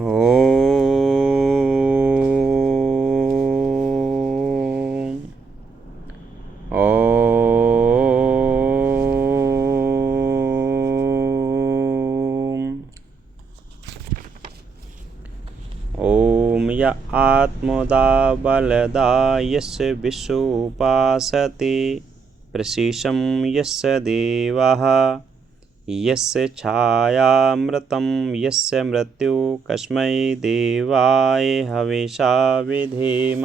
ओम ओम ओम य आत्मदा बलदा यस्य विश्वोपासते प्रशिशं यस्य देवाः यस्य छायामृतं यस्य मृत्यु कस्मै देवाय हविषा विधेम।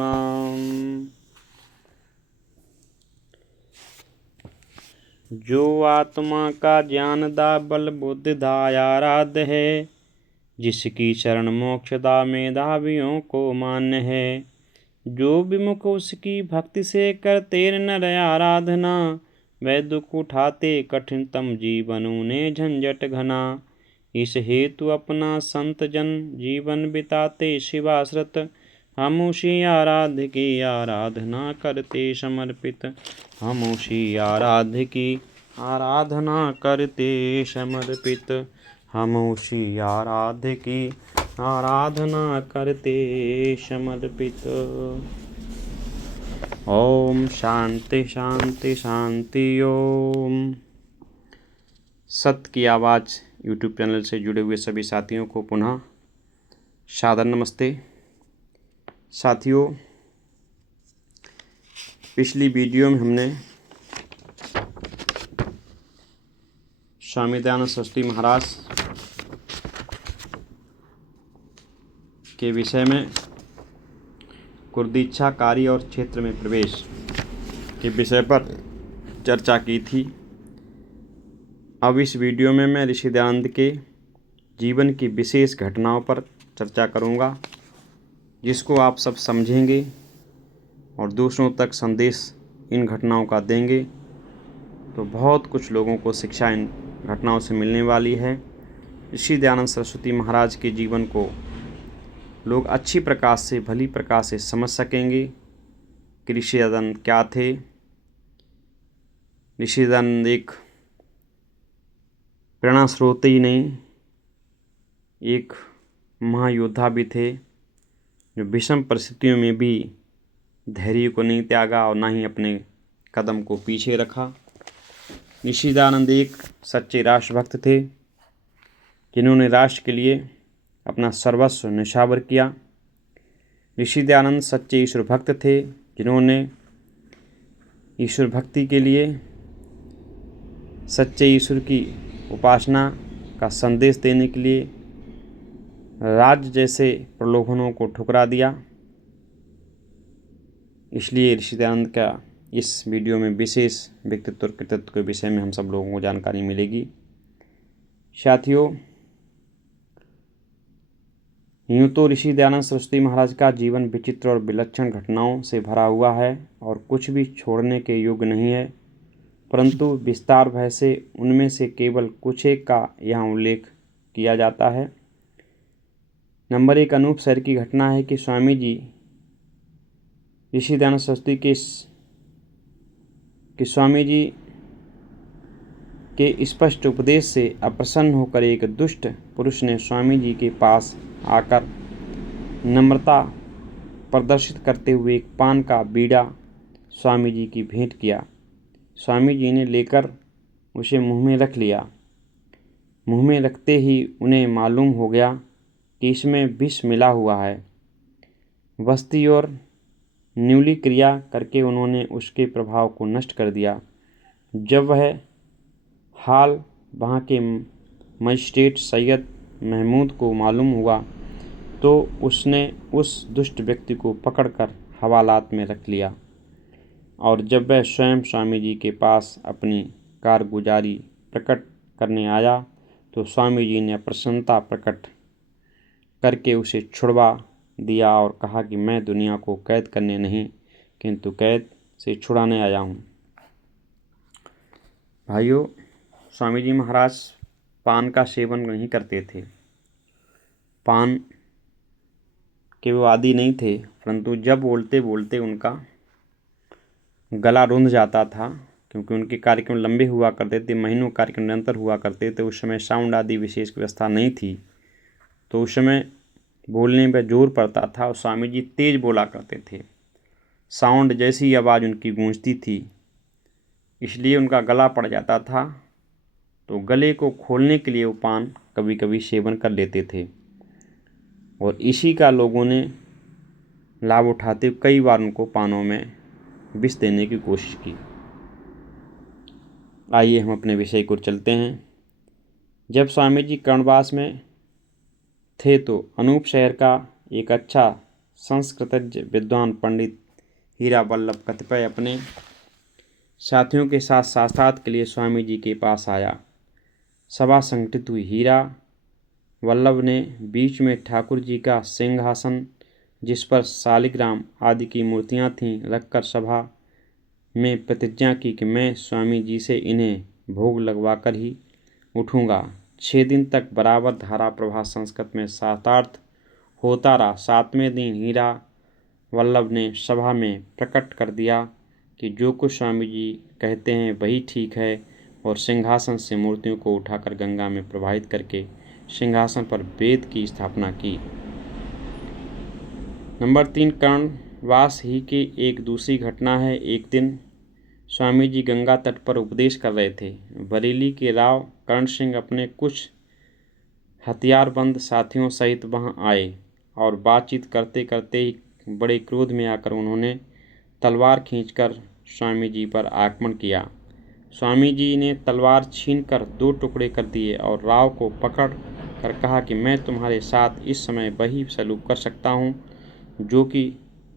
जो आत्मा का ज्ञानदा बल बुद्धिदा आराध्य है, जिसकी शरण मोक्षदा मेधावियों को मान्य है, जो विमुख उसकी भक्ति से करते नर आराधना, वह दुख उठाते कठिनतम जीवन उन्हें झंझट घना। इस हेतु अपना संत जन जीवन बिताते शिवाश्रित, हम उसी आराध्य की आराधना करते समर्पित। हम उसी आराध्य की आराधना करते समर्पित। हम उसी आराध्य की आराधना करते समर्पित। ओम शांति शांति शांति ओम। सत्य की आवाज़ यूट्यूब चैनल से जुड़े हुए सभी साथियों को पुनः सादर नमस्ते। साथियों, पिछली वीडियो में हमने स्वामी दयानंद सरस्वती महाराज के विषय में कुर्दीक्षा कार्य और क्षेत्र में प्रवेश के विषय पर चर्चा की थी। अब इस वीडियो में मैं ऋषि दयानंद के जीवन की विशेष घटनाओं पर चर्चा करूंगा, जिसको आप सब समझेंगे और दूसरों तक संदेश इन घटनाओं का देंगे तो बहुत कुछ लोगों को शिक्षा इन घटनाओं से मिलने वाली है। ऋषि दयानंद सरस्वती महाराज के जीवन को लोग अच्छी प्रकार से, भली प्रकार से समझ सकेंगे कि ऋषि दयानंद क्या थे। ऋषि दयानंद एक प्रेरणा स्रोत ही नहीं, एक महायोद्धा भी थे, जो विषम परिस्थितियों में भी धैर्य को नहीं त्यागा और ना ही अपने कदम को पीछे रखा। ऋषि दयानंद एक सच्चे राष्ट्रभक्त थे, जिन्होंने राष्ट्र के लिए अपना सर्वस्व न्यौछावर किया। ऋषि दयानंद सच्चे ईश्वर भक्त थे, जिन्होंने ईश्वर भक्ति के लिए सच्चे ईश्वर की उपासना का संदेश देने के लिए राज्य जैसे प्रलोभनों को ठुकरा दिया। इसलिए ऋषि दयानंद का इस वीडियो में विशेष व्यक्तित्व और कृतित्व के विषय में हम सब लोगों को जानकारी मिलेगी। साथियों, यूँ तो ऋषि दयानंद सरस्वती महाराज का जीवन विचित्र और विलक्षण घटनाओं से भरा हुआ है और कुछ भी छोड़ने के योग्य नहीं है, परंतु विस्तार भय से उनमें से केवल कुछ एक का यहाँ उल्लेख किया जाता है। नंबर 1 अनूप शहर की घटना है कि स्वामी जी ऋषि दयानंद सरस्वती के स्वामी जी के स्पष्ट उपदेश से अप्रसन्न होकर एक दुष्ट पुरुष ने स्वामी जी के पास आकर नम्रता प्रदर्शित करते हुए एक पान का बीड़ा स्वामी जी की भेंट किया। स्वामी जी ने लेकर उसे मुंह में रख लिया। मुंह में रखते ही उन्हें मालूम हो गया कि इसमें विष मिला हुआ है। वस्ती और न्यूली क्रिया करके उन्होंने उसके प्रभाव को नष्ट कर दिया। जब वह हाल वहाँ के मजिस्ट्रेट सैयद महमूद को मालूम हुआ तो उसने उस दुष्ट व्यक्ति को पकड़कर हवालात में रख लिया, और जब वह स्वयं स्वामी जी के पास अपनी कारगुजारी प्रकट करने आया तो स्वामी जी ने प्रसन्नता प्रकट करके उसे छुड़वा दिया और कहा कि मैं दुनिया को कैद करने नहीं किंतु कैद से छुड़ाने आया हूँ। भाइयों, स्वामी जी महाराज पान का सेवन नहीं करते थे। पान के वो आदी नहीं थे, परंतु जब बोलते बोलते उनका गला रुंध जाता था, क्योंकि उनके कार्यक्रम लंबे हुआ करते थे, महीनों कार्यक्रम निरंतर हुआ करते थे। उस समय साउंड आदि विशेष व्यवस्था नहीं थी, तो उस समय बोलने पर जोर पड़ता था और स्वामी जी तेज बोला करते थे। साउंड जैसी आवाज़ उनकी गूंजती थी, इसलिए उनका गला पड़ जाता था, तो गले को खोलने के लिए वो पान कभी कभी सेवन कर लेते थे और इसी का लोगों ने लाभ उठाते हुए कई बार उनको पानों में विष देने की कोशिश की। आइए हम अपने विषय को चलते हैं। जब स्वामी जी कर्णवास में थे तो अनूप शहर का एक अच्छा संस्कृतज्ञ विद्वान पंडित हीरा वल्लभ कतिपय अपने साथियों के साथ साक्षात के लिए स्वामी जी के पास आया। सभा संगठित हुई। हीरा वल्लभ ने बीच में ठाकुर जी का सिंहासन, जिस पर शालिग्राम आदि की मूर्तियां थीं, रखकर सभा में प्रतिज्ञा की कि मैं स्वामी जी से इन्हें भोग लगवाकर ही उठूँगा। 6 दिन तक बराबर धारा प्रवाह संस्कृत में शास्त्रार्थ होता रहा। 7वें दिन हीरा वल्लभ ने सभा में प्रकट कर दिया कि जो कुछ स्वामी जी कहते हैं वही ठीक है, और सिंहासन से मूर्तियों को उठाकर गंगा में प्रवाहित करके सिंहासन पर वेद की स्थापना की। नंबर 3, कर्णवास ही की एक दूसरी घटना है। एक दिन स्वामी जी गंगा तट पर उपदेश कर रहे थे। बरेली के राव कर्ण सिंह अपने कुछ हथियारबंद साथियों सहित वहां आए और बातचीत करते करते ही बड़े क्रोध में आकर उन्होंने तलवार खींचकर स्वामी जी पर आक्रमण किया। स्वामी जी ने तलवार छीनकर 2 टुकड़े कर दिए और राव को पकड़ कर कहा कि मैं तुम्हारे साथ इस समय वही सलूक कर सकता हूँ जो कि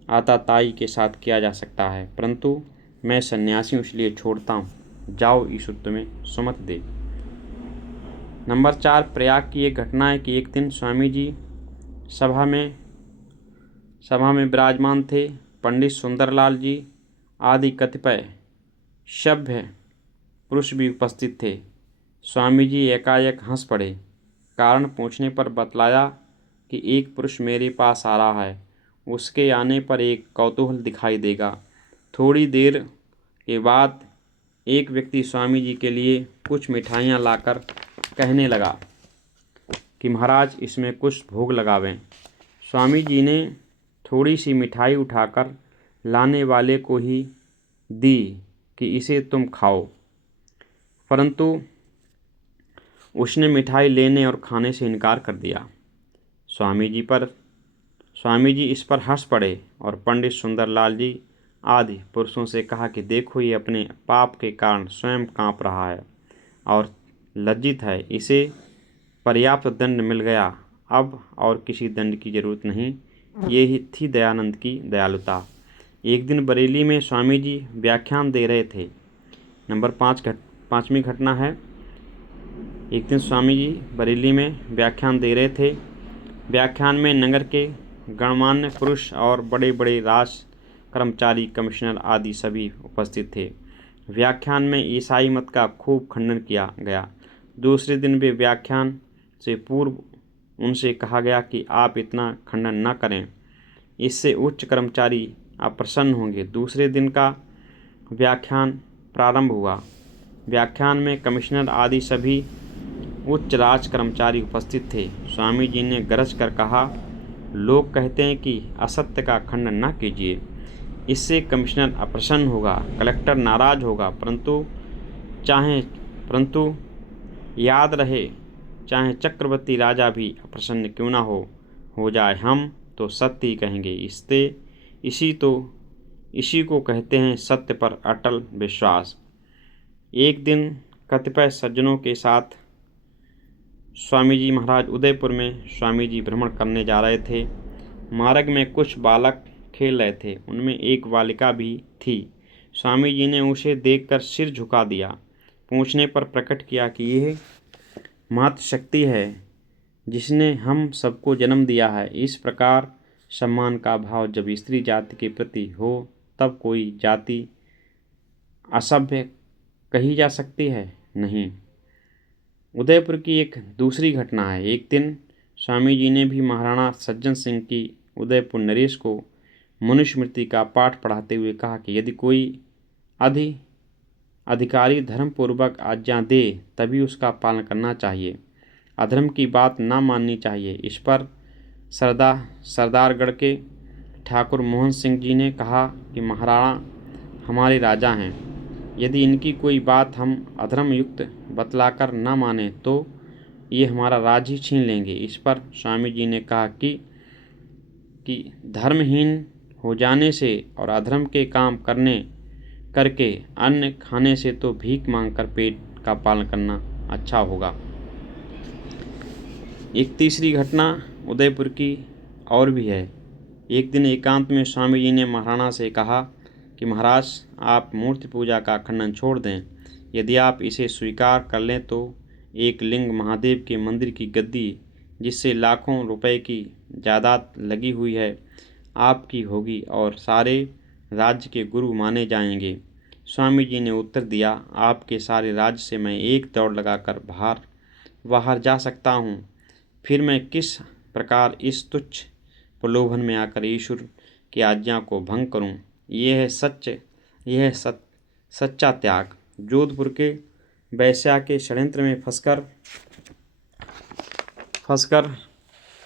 आताताई के साथ किया जा सकता है, परंतु मैं सन्यासी हूँ इसलिए छोड़ता हूँ। जाओ, ईश्वर तुम्हें सुमत दे। नंबर 4, प्रयाग की एक घटना है कि एक दिन स्वामी जी सभा में विराजमान थे। पंडित सुंदरलाल जी आदि कतिपय सभ्य पुरुष भी उपस्थित थे। स्वामी जी एकाएक हंस पड़े। कारण पूछने पर बतलाया कि एक पुरुष मेरे पास आ रहा है, उसके आने पर एक कौतूहल दिखाई देगा। थोड़ी देर के बाद एक व्यक्ति स्वामी जी के लिए कुछ मिठाइयाँ लाकर कहने लगा कि महाराज इसमें कुछ भोग लगावें। स्वामी जी ने थोड़ी सी मिठाई उठाकर लाने वाले को ही दी कि इसे तुम खाओ, परंतु उसने मिठाई लेने और खाने से इनकार कर दिया। स्वामी जी इस पर हंस पड़े और पंडित सुंदरलाल जी आदि पुरुषों से कहा कि देखो, ये अपने पाप के कारण स्वयं कांप रहा है और लज्जित है, इसे पर्याप्त दंड मिल गया, अब और किसी दंड की जरूरत नहीं। ये ही थी दयानंद की दयालुता। एक दिन बरेली में स्वामी जी व्याख्यान दे रहे थे। नंबर 5वीं घटना है। एक दिन स्वामी जी बरेली में व्याख्यान दे रहे थे। व्याख्यान में नगर के गणमान्य पुरुष और बड़े बड़े राज कर्मचारी, कमिश्नर आदि सभी उपस्थित थे। व्याख्यान में ईसाई मत का खूब खंडन किया गया। दूसरे दिन वे व्याख्यान से पूर्व उनसे कहा गया कि आप इतना खंडन न करें, इससे उच्च कर्मचारी अप्रसन्न होंगे। दूसरे दिन का व्याख्यान प्रारंभ हुआ। व्याख्यान में कमिश्नर आदि सभी उच्च राज कर्मचारी उपस्थित थे। स्वामी जी ने गरज कर कहा, लोग कहते हैं कि असत्य का खंडन न कीजिए, इससे कमिश्नर अप्रसन्न होगा, कलेक्टर नाराज होगा, परंतु याद रहे, चाहे चक्रवर्ती राजा भी अप्रसन्न क्यों ना हो जाए, हम तो सत्य ही कहेंगे। इसी को कहते हैं सत्य पर अटल विश्वास। एक दिन कतिपय सज्जनों के साथ स्वामी जी महाराज उदयपुर में स्वामी जी भ्रमण करने जा रहे थे। मार्ग में कुछ बालक खेल रहे थे, उनमें एक बालिका भी थी। स्वामी जी ने उसे देखकर सिर झुका दिया। पूछने पर प्रकट किया कि यह मातृशक्ति है जिसने हम सबको जन्म दिया है। इस प्रकार सम्मान का भाव जब स्त्री जाति के प्रति हो तब कोई जाति असभ्य कही जा सकती है? नहीं। उदयपुर की एक दूसरी घटना है। एक दिन स्वामी जी ने भी महाराणा सज्जन सिंह की उदयपुर नरेश को मनुस्मृति का पाठ पढ़ाते हुए कहा कि यदि कोई अधिकारी धर्मपूर्वक आज्ञा दे तभी उसका पालन करना चाहिए, अधर्म की बात ना माननी चाहिए। इस पर सरदारगढ़ के ठाकुर मोहन सिंह जी ने कहा कि महाराणा हमारे राजा हैं, यदि इनकी कोई बात हम अधर्म युक्त बतलाकर न माने तो ये हमारा राज ही छीन लेंगे। इस पर स्वामी जी ने कहा कि धर्महीन हो जाने से और अधर्म के काम करके अन्न खाने से तो भीख मांगकर पेट का पालन करना अच्छा होगा। एक तीसरी घटना उदयपुर की और भी है। एक दिन एकांत में स्वामी जी ने महाराणा से कहा कि महाराज, आप मूर्ति पूजा का खंडन छोड़ दें। यदि आप इसे स्वीकार कर लें तो एक लिंग महादेव के मंदिर की गद्दी, जिससे लाखों रुपए की जायदाद लगी हुई है, आपकी होगी और सारे राज्य के गुरु माने जाएंगे। स्वामी जी ने उत्तर दिया, आपके सारे राज्य से मैं एक दौड़ लगाकर बाहर जा सकता हूँ, फिर मैं किस प्रकार इस तुच्छ प्रलोभन में आकर ईश्वर की आज्ञा को भंग करूँ। यह है सच्चा त्याग। जोधपुर के वैश्या के षड्यंत्र में फंसकर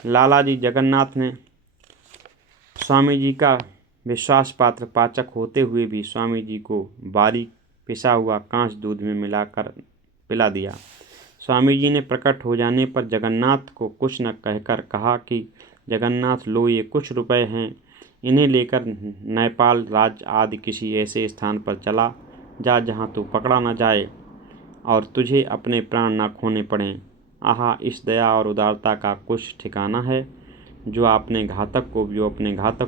लालाजी जगन्नाथ ने स्वामी जी का विश्वास पात्र पाचक होते हुए भी स्वामी जी को बारीक पिसा हुआ कांच दूध में मिलाकर पिला दिया। स्वामी जी ने प्रकट हो जाने पर जगन्नाथ को कुछ न कहकर कहा कि जगन्नाथ, लो ये कुछ रुपए हैं, इन्हें लेकर नेपाल राज्य आदि किसी ऐसे स्थान पर चला जा जहाँ तू पकड़ा न जाए और तुझे अपने प्राण न खोने पड़ें। आहा, इस दया और उदारता का कुछ ठिकाना है जो अपने घातक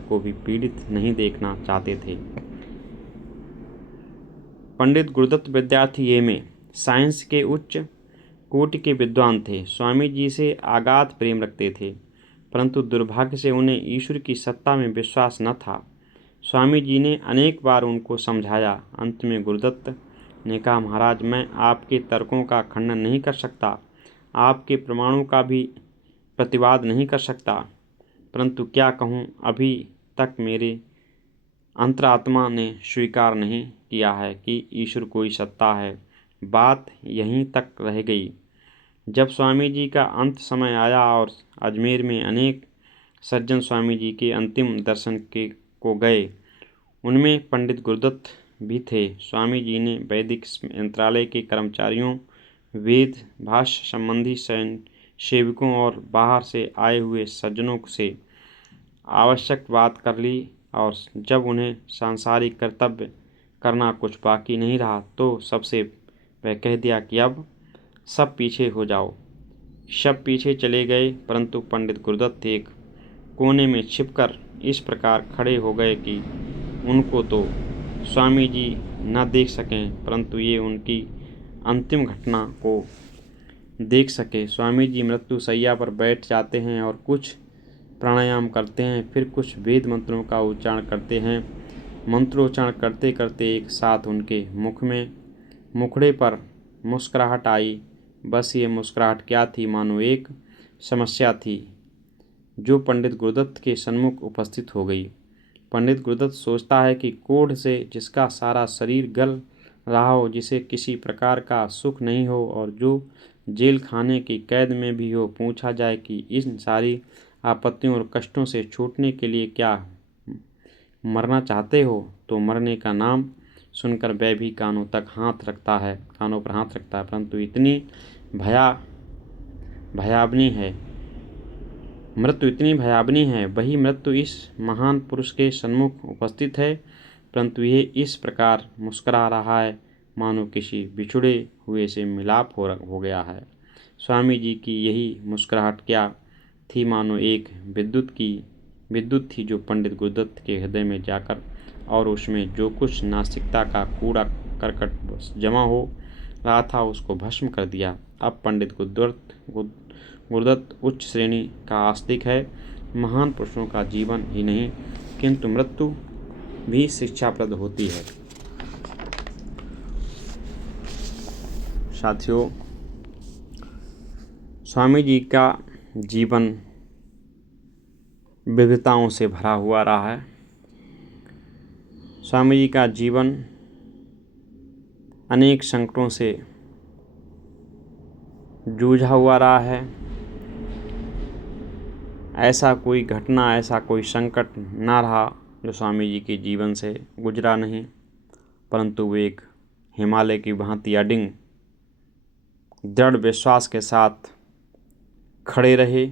को भी पीड़ित नहीं देखना चाहते थे। पंडित गुरुदत्त विद्यार्थी एम.ए. साइंस के उच्च कोटि के विद्वान थे। स्वामी जी से अगाध प्रेम रखते थे, परंतु दुर्भाग्य से उन्हें ईश्वर की सत्ता में विश्वास न था। स्वामी जी ने अनेक बार उनको समझाया। अंत में गुरुदत्त ने कहा, महाराज, मैं आपके तर्कों का खंडन नहीं कर सकता, आपके प्रमाणों का भी प्रतिवाद नहीं कर सकता, परंतु क्या कहूँ, अभी तक मेरे अंतरात्मा ने स्वीकार नहीं किया है कि ईश्वर कोई सत्ता है। बात यहीं तक रह गई। जब स्वामी जी का अंत समय आया और अजमेर में अनेक सज्जन स्वामी जी के अंतिम दर्शन को गए, उनमें पंडित गुरुदत्त भी थे। स्वामी जी ने वैदिक मंत्रालय के कर्मचारियों, वेद भाष्य संबंधी सेवकों और बाहर से आए हुए सज्जनों से आवश्यक बात कर ली और जब उन्हें सांसारिक कर्तव्य करना कुछ बाकी नहीं रहा तो सबसे वह कह दिया कि अब सब पीछे हो जाओ। सब पीछे चले गए, परंतु पंडित गुरुदत्त एक कोने में छिपकर इस प्रकार खड़े हो गए कि उनको तो स्वामी जी न देख सकें, परंतु ये उनकी अंतिम घटना को देख सके। स्वामी जी मृत्यु शैया पर बैठ जाते हैं और कुछ प्राणायाम करते हैं, फिर कुछ वेद मंत्रों का उच्चारण करते हैं। मंत्रोच्चारण करते करते एक साथ उनके मुखड़े पर मुस्कुराहट आई। बस ये मुस्कुराहट क्या थी, मानो एक समस्या थी जो पंडित गुरुदत्त के सन्मुख उपस्थित हो गई। पंडित गुरुदत्त सोचता है कि कोढ़ से जिसका सारा शरीर गल रहा हो, जिसे किसी प्रकार का सुख नहीं हो और जो जेल खाने की कैद में भी हो, पूछा जाए कि इन सारी आपत्तियों और कष्टों से छूटने के लिए क्या मरना चाहते हो, तो मरने का नाम सुनकर वह भी कानों पर हाथ रखता है, परंतु इतनी भयावनी है, मृत्यु इतनी भयावनी है। वही मृत्यु इस महान पुरुष के सन्मुख उपस्थित है, परंतु ये इस प्रकार मुस्कुरा रहा है मानो किसी बिछुड़े हुए से मिलाप हो गया है। स्वामी जी की यही मुस्कुराहट क्या थी, मानो एक विद्युत थी जो पंडित गुरुदत्त के हृदय में जाकर और उसमें जो कुछ नास्तिकता का कूड़ा करकट जमा हो रहा था उसको भस्म कर दिया। अब पंडित गुरुदत्त उच्च श्रेणी का आस्तिक है। महान पुरुषों का जीवन ही नहीं किंतु मृत्यु भी शिक्षाप्रद होती है। साथियों, स्वामी जी का जीवन विविधताओं से भरा हुआ रहा है। स्वामी जी का जीवन अनेक संकटों से जूझा हुआ रहा है। ऐसा कोई घटना, ऐसा कोई संकट ना रहा जो स्वामी जी के जीवन से गुजरा नहीं, परंतु वे एक हिमालय की भांति अडिग दृढ़ विश्वास के साथ खड़े रहे।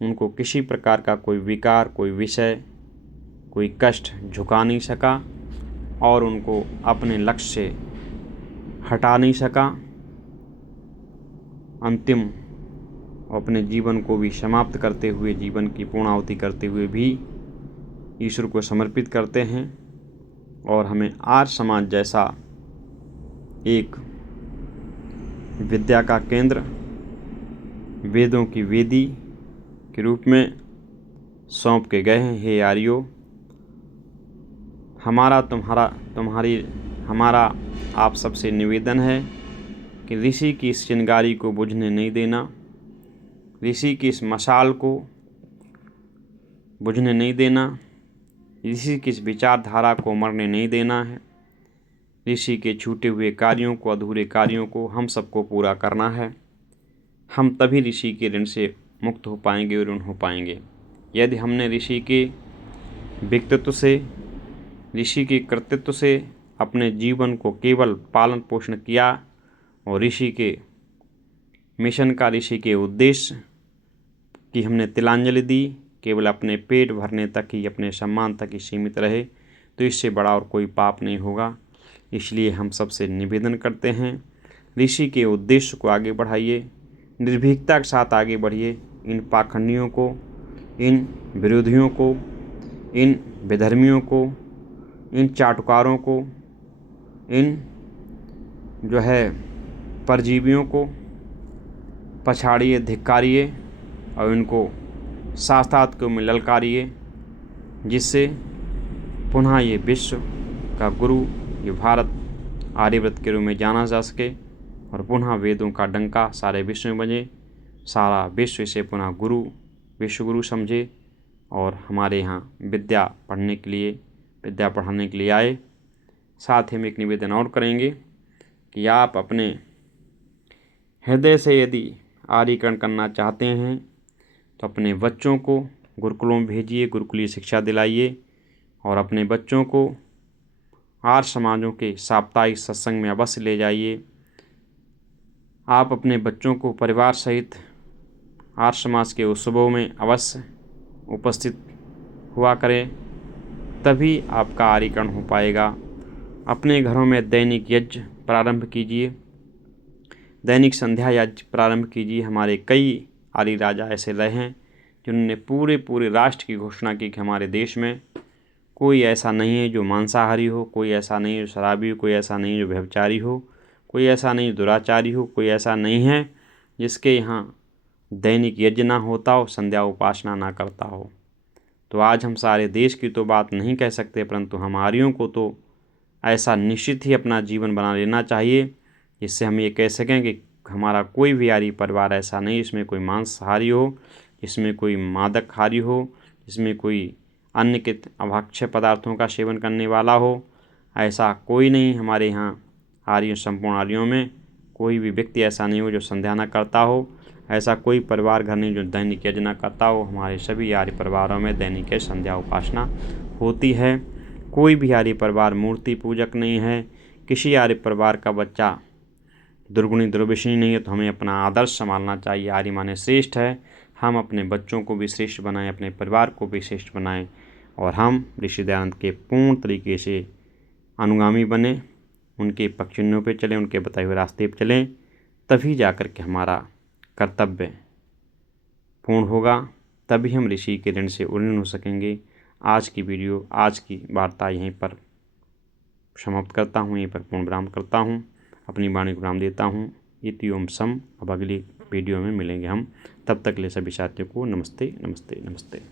उनको किसी प्रकार का कोई विकार, कोई विषय, कोई कष्ट झुका नहीं सका और उनको अपने लक्ष्य से हटा नहीं सका। अंतिम अपने जीवन को भी समाप्त करते हुए, जीवन की पूर्णाहुति करते हुए भी ईश्वर को समर्पित करते हैं और हमें आर्य समाज जैसा एक विद्या का केंद्र, वेदों की वेदी के रूप में सौंप के गए हैं। हे आर्यों, हमारा आप सबसे निवेदन है कि ऋषि की इस चिंगारी को बुझने नहीं देना, ऋषि की इस मशाल को बुझने नहीं देना, ऋषि की इस विचारधारा को मरने नहीं देना है। ऋषि के छूटे हुए कार्यों को, अधूरे कार्यों को हम सबको पूरा करना है। हम तभी ऋषि के ऋण से मुक्त हो पाएंगे और ऋण हो पाएंगे। यदि हमने ऋषि के व्यक्तित्व से, ऋषि के कृतित्व से अपने जीवन को केवल पालन पोषण किया और ऋषि के मिशन का, ऋषि के उद्देश्य की हमने तिलांजलि दी, केवल अपने पेट भरने तक ही, अपने सम्मान तक ही सीमित रहे, तो इससे बड़ा और कोई पाप नहीं होगा। इसलिए हम सबसे निवेदन करते हैं, ऋषि के उद्देश्य को आगे बढ़ाइए, निर्भीकता के साथ आगे बढ़िए। इन पाखंडियों को, इन विरोधियों को, इन विधर्मियों को, इन चाटुकारों को, इन जो है परजीवियों को पछाड़िए, धिक्कारिए और इनको शास्त्रार्थ को में ललकारिए, जिससे पुनः ये विश्व का गुरु, ये भारत आर्यव्रत के रूप में जाना जा सके और पुनः वेदों का डंका सारे विश्व में बजे, सारा विश्व इसे पुनः गुरु, विश्व गुरु समझे और हमारे यहाँ विद्या पढ़ने के लिए, विद्या पढ़ाने के लिए आए। साथ ही हम एक निवेदन और करेंगे कि आप अपने हृदय से यदि आर्यीकरण करना चाहते हैं तो अपने बच्चों को गुरुकुलों में भेजिए, गुरुकुलीय शिक्षा दिलाइए और अपने बच्चों को आर्य समाजों के साप्ताहिक सत्संग में अवश्य ले जाइए। आप अपने बच्चों को परिवार सहित आर्य समाज के उत्सवों में अवश्य उपस्थित हुआ करें, तभी आपका आर्यीकरण हो पाएगा। अपने घरों में दैनिक यज्ञ प्रारंभ कीजिए, दैनिक संध्या यज्ञ प्रारंभ कीजिए। हमारे कई आर्य राजा ऐसे रहे हैं जिन्होंने पूरे राष्ट्र की घोषणा की कि हमारे देश में कोई ऐसा नहीं है जो मांसाहारी हो, कोई ऐसा नहीं है जो शराबी हो, कोई ऐसा नहीं है जो व्यभिचारी हो, कोई ऐसा नहीं दुराचारी हो, कोई ऐसा नहीं है जिसके यहाँ दैनिक यज्ञ ना होता हो, संध्या उपासना ना करता हो। तो आज हम सारे देश की तो बात नहीं कह सकते, परंतु हम आर्यों को तो ऐसा निश्चित ही अपना जीवन बना लेना चाहिए, जिससे हम ये कह सकें कि हमारा कोई भी आर्य परिवार ऐसा नहीं जिसमें कोई मांसाहारी हो, जिसमें कोई मादकहारी हो, जिसमें कोई अन्य के अभक्ष्य पदार्थों का सेवन करने वाला हो। ऐसा कोई नहीं। हमारे यहाँ आर्यों, संपूर्ण आर्यों में कोई भी व्यक्ति ऐसा नहीं हो जो संध्या न करता हो। ऐसा कोई परिवार घर नहीं जो दैनिक यज्ञ न करता हो। हमारे सभी आर्य परिवारों में दैनिक संध्या उपासना होती है। कोई भी आर्य परिवार मूर्ति पूजक नहीं है। किसी आर्य परिवार का बच्चा दुर्गुणी दुर्व्यसनी नहीं है। तो हमें अपना आदर्श संभालना चाहिए। आर्य माने श्रेष्ठ है। हम अपने बच्चों को भी श्रेष्ठ बनाएं, अपने परिवार को भी श्रेष्ठ बनाएं और हम ऋषि दयानंद के पूर्ण तरीके से अनुगामी बने, उनके पक्षिणों पे चलें, उनके बताए हुए रास्ते पे चलें। तभी जाकर के हमारा कर्तव्य पूर्ण होगा, तभी हम ऋषि के ऋण से उन्नत हो सकेंगे। आज की वीडियो, आज की वार्ता यहीं पर समाप्त करता हूँ, यहीं पर पूर्ण विराम करता हूँ, अपनी वाणी को विराम देता हूँ। इति ओम सम। अब अगली वीडियो में मिलेंगे हम। तब तक ले सभी साथियों को नमस्ते, नमस्ते, नमस्ते।